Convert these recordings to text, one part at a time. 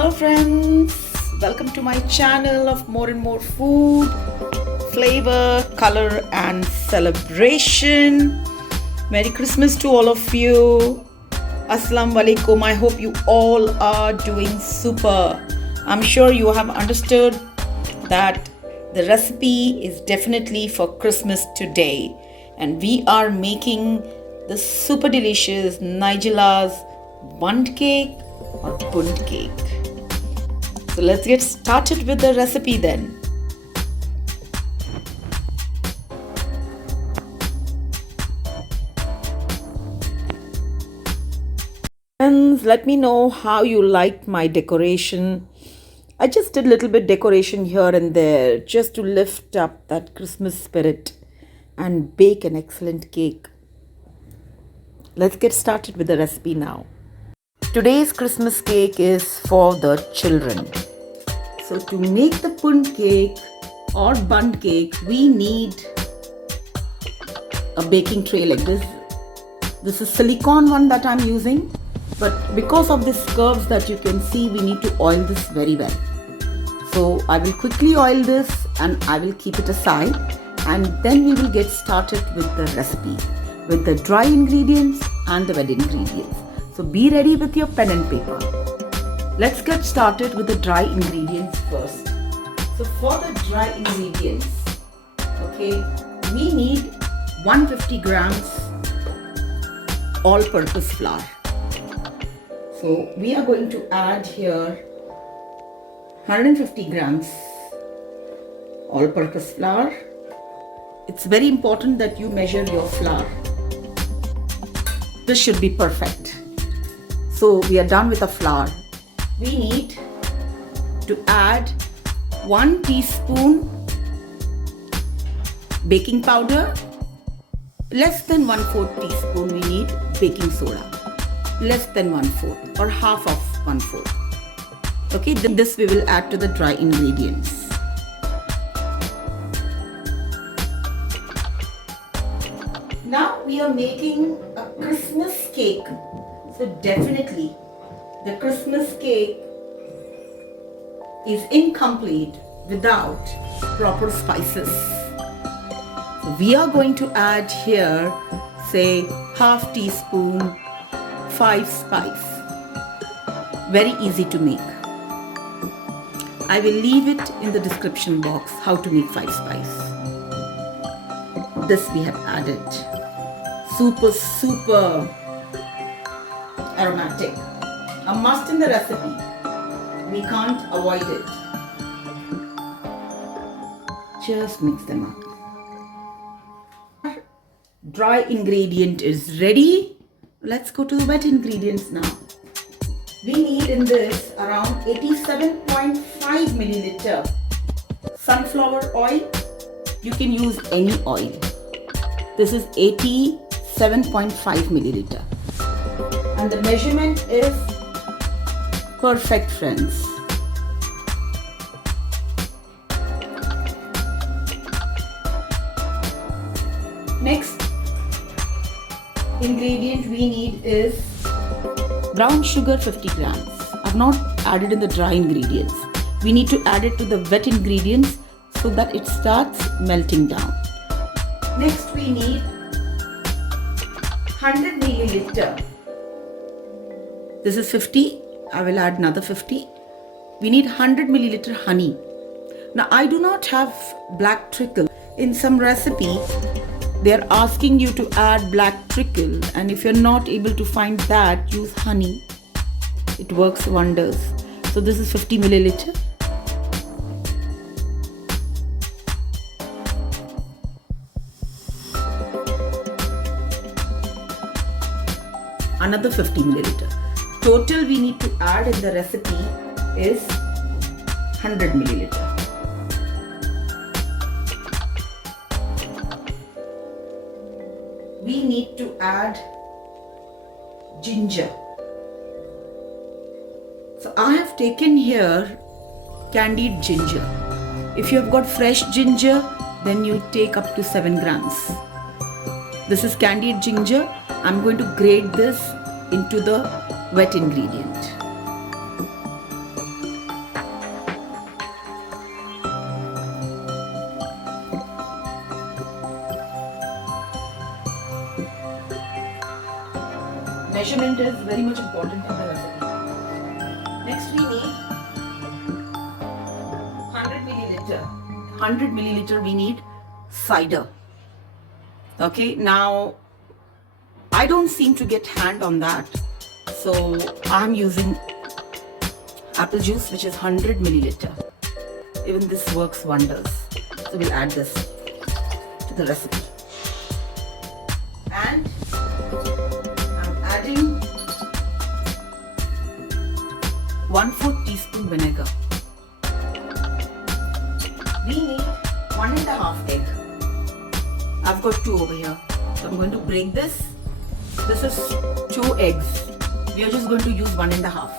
Hello friends, welcome to my channel of more and more food, flavor, color and celebration. Merry Christmas to all of you. Assalamu alaikum. I hope you all are doing super. I'm sure you have understood that the recipe is definitely for Christmas today, and we are making the super delicious Nigella's Bundt cake or Bundt cake. So let's get started with the recipe then. Friends, let me know how you liked my decoration. I just did a little bit decoration here and there just to lift up that Christmas spirit and bake an excellent cake. Let's get started with the recipe now. Today's Christmas cake is for the children. So to make the Bundt cake or Bundt cake, we need a baking tray like this. This is silicone one that I'm using, but because of these curves that you can see, we need to oil this very well. So I will quickly oil this and I will keep it aside, and then we will get started with the recipe with the dry ingredients and the wet ingredients. So be ready with your pen and paper. Let's get started with the dry ingredients first. So for the dry ingredients, we need 150 grams all-purpose flour. So we are going to add here 150 grams all-purpose flour. It's very important that you measure your flour. This should be perfect. So we are done with the flour. We need to add 1 teaspoon baking powder. Less than 1/4 teaspoon we need baking soda. Less than 1/4 or half of 1/4. Okay, then this we will add to the dry ingredients. Now we are making a Christmas cake. So definitely the Christmas cake is incomplete without proper spices. So we are going to add here, say, half teaspoon 5 spice. Very easy to make. I will leave it in the description box how to make 5 spice. This we have added. Super aromatic. A must in the recipe. We can't avoid it. Just mix them up. Dry ingredient is ready. Let's go to the wet ingredients now. We need in this around 87.5 milliliter sunflower oil. You can use any oil. This is 87.5 milliliter. And the measurement is perfect, friends. Next ingredient we need is brown sugar 50 grams. I've not added in the dry ingredients. We need to add it to the wet ingredients so that it starts melting down. Next we need 100 milliliter. This is 50. I will add another 50. We need 100 milliliter honey. Now I do not have black treacle. In some recipe, they are asking you to add black treacle, and if you're not able to find that, use honey. It works wonders. So this is 50 milliliter. Another 50 milliliter. Total we need to add in the recipe is 100 milliliter. We need to add ginger. So I have taken here candied ginger. If you have got fresh ginger, then you take up to 7 grams. This is candied ginger. I'm going to grate this into the wet ingredient. Measurement is very much important in the recipe. Next we need 100 milliliter. 100 milliliter we need cider. Okay, now I don't seem to get hand on that, so I'm using apple juice, which is 100 milliliter. Even this works wonders. So we'll add this to the recipe. And I'm adding 1/4 teaspoon vinegar. We need 1½ egg. I've got 2 over here. So I'm going to break this. This is 2 eggs. We are just going to use 1½.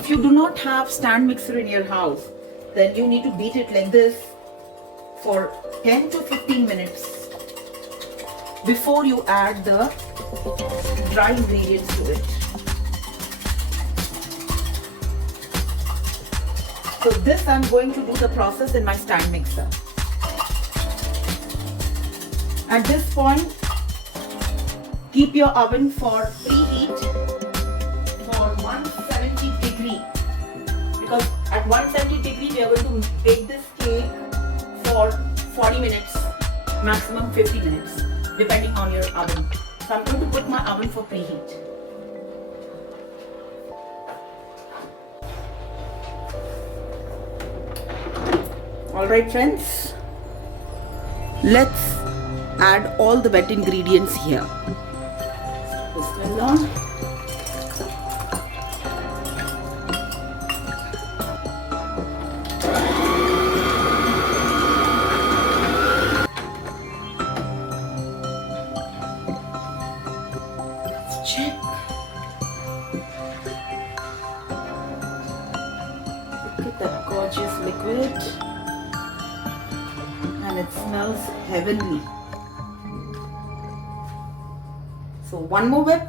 If you do not have stand mixer in your house, then you need to beat it like this for 10 to 15 minutes before you add the dry ingredients to it. So this I'm going to do the process in my stand mixer. At this point, keep your oven for preheat for 170 degree, because at 170 degree we are going to bake this cake for 40 minutes, maximum 50 minutes, depending on your oven. So I'm going to put my oven for preheat. Alright friends, let's add all the wet ingredients here. Bismillah. Let's check. Look at that gorgeous liquid. And it smells heavenly. So one more whip.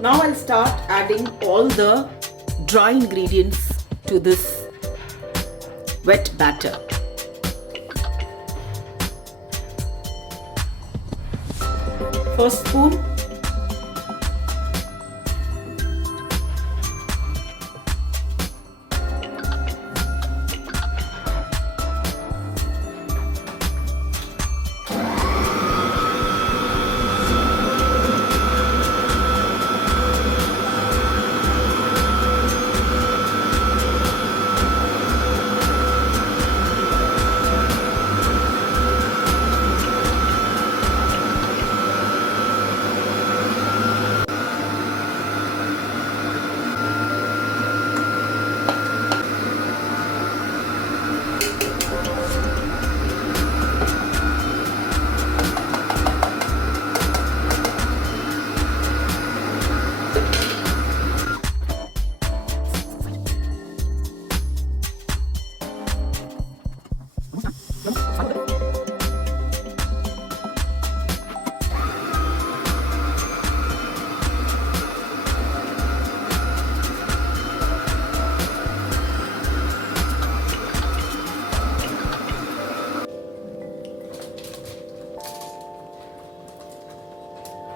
Now I'll start adding all the dry ingredients to this wet batter. First spoon.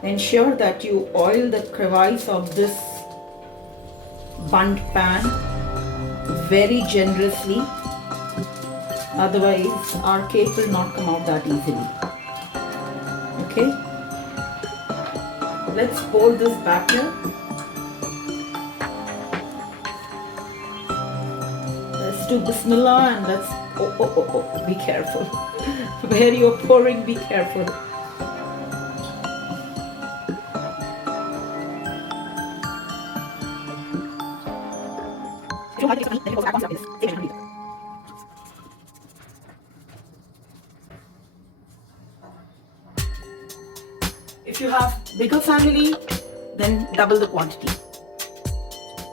Ensure that you oil the crevice of this Bundt pan very generously, otherwise our cake will not come out that easily. Okay, let's pour this batter. Let's do Bismillah and let's be careful. Where you're pouring, be careful. If you have bigger family, then double the quantity.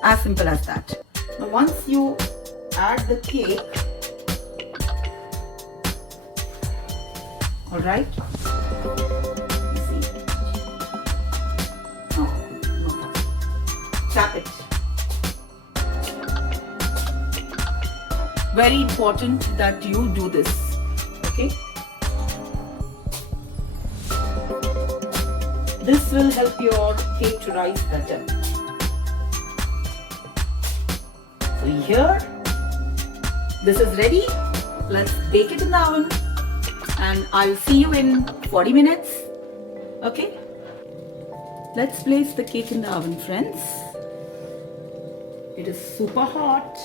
As simple as that. Now once you add the cake, alright, see. No. tap it. Very important that you do this. Okay. This will help your cake to rise better. So here, this is ready. Let's bake it in the oven and I'll see you in 40 minutes. Okay. Let's place the cake in the oven, friends. It is super hot.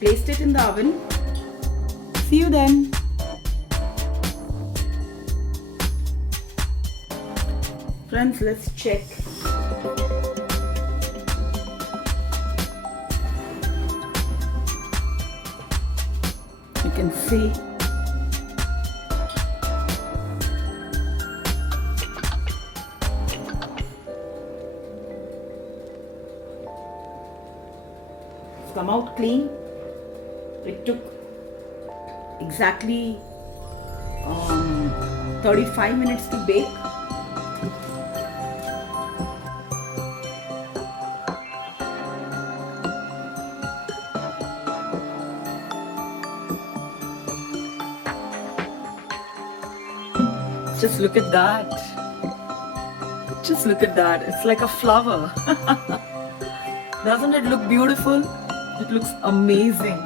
Placed it in the oven. See you then. Friends, let's check. You can see it's come out clean. It took exactly 35 minutes to bake. Just look at that. Just look at that. It's like a flower. Doesn't it look beautiful? It looks amazing.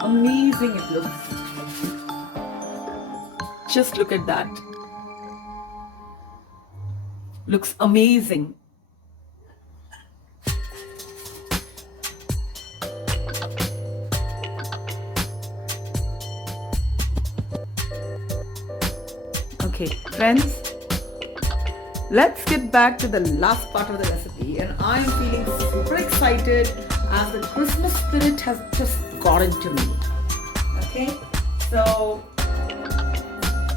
Amazing it looks. Just look at that. Looks amazing. Okay, friends, let's get back to the last part of the recipe, and I am feeling super excited as the Christmas spirit has just got into me. Okay, so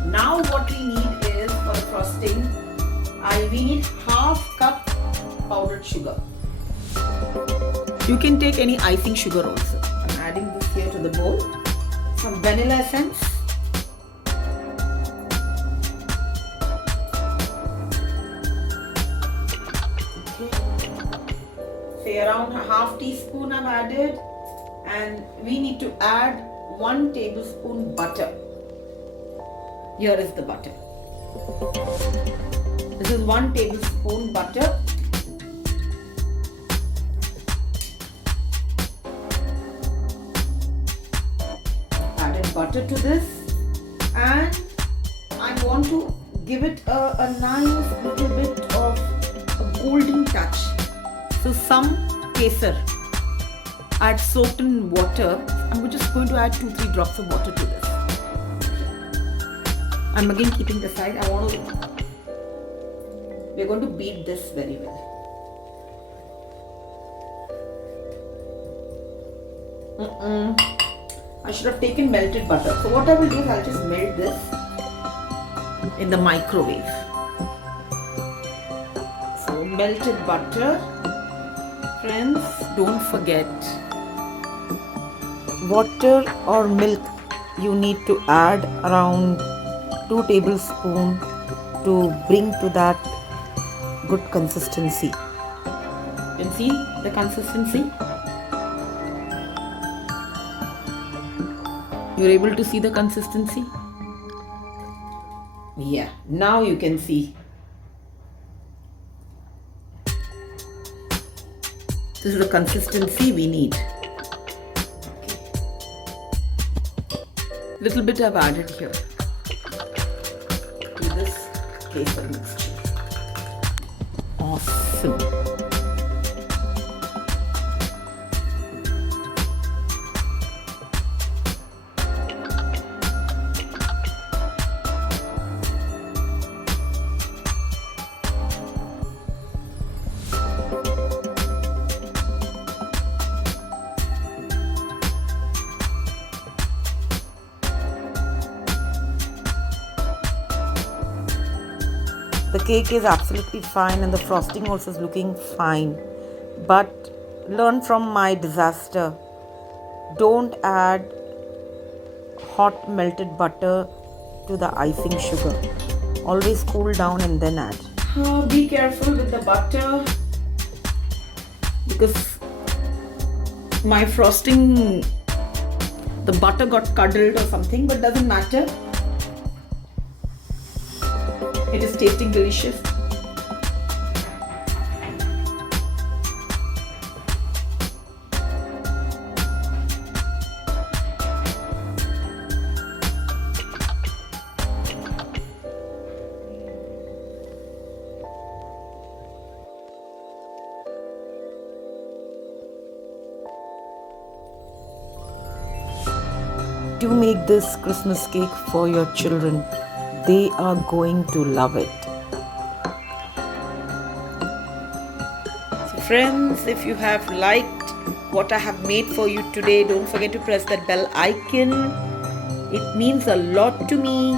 now what we need is for the frosting, we need half cup powdered sugar. You can take any icing sugar also. I'm adding this here to the bowl. Some vanilla essence. Around a half teaspoon I've added, and we need to add 1 tablespoon butter. Here is the butter. This is 1 tablespoon butter. Added butter to this, and I want to give it a nice little bit of a golden touch. So some kesar I had soaked in water. I'm just going to add 2-3 drops of water to this. I'm again keeping it aside. We're going to beat this very well. I should have taken melted butter. So what I will do is I'll just melt this in the microwave. So melted butter. Friends, don't forget, water or milk you need to add around 2 tablespoons to bring to that good consistency. You can see the consistency. You're able to see the consistency? Yeah, now you can see. This is the consistency we need. Okay. Little bit I've added here to this kesar mixture. Awesome. The cake is absolutely fine and the frosting also is looking fine. But learn from my disaster. Don't add hot melted butter to the icing sugar. Always cool down and then add. Be careful with the butter because my frosting, the butter got curdled or something, but doesn't matter. It is tasting delicious. Do make this Christmas cake for your children. They are going to love it. So friends, if you have liked what I have made for you today, don't forget to press that bell icon. It means a lot to me.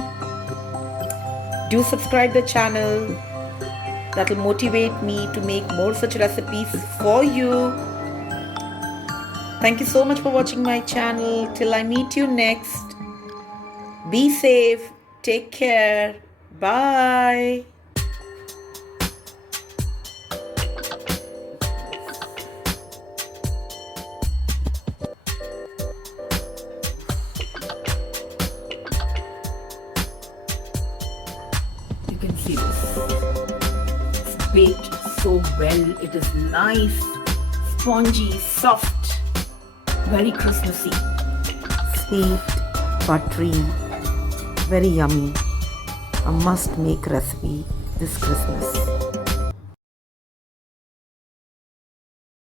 Do subscribe the channel. That will motivate me to make more such recipes for you. Thank you so much for watching my channel. Till I meet you next. Be safe. Take care. Bye. You can see this. It's baked so well. It is nice, spongy, soft. Very Christmassy, sweet, buttery, very yummy. A must-make recipe this Christmas.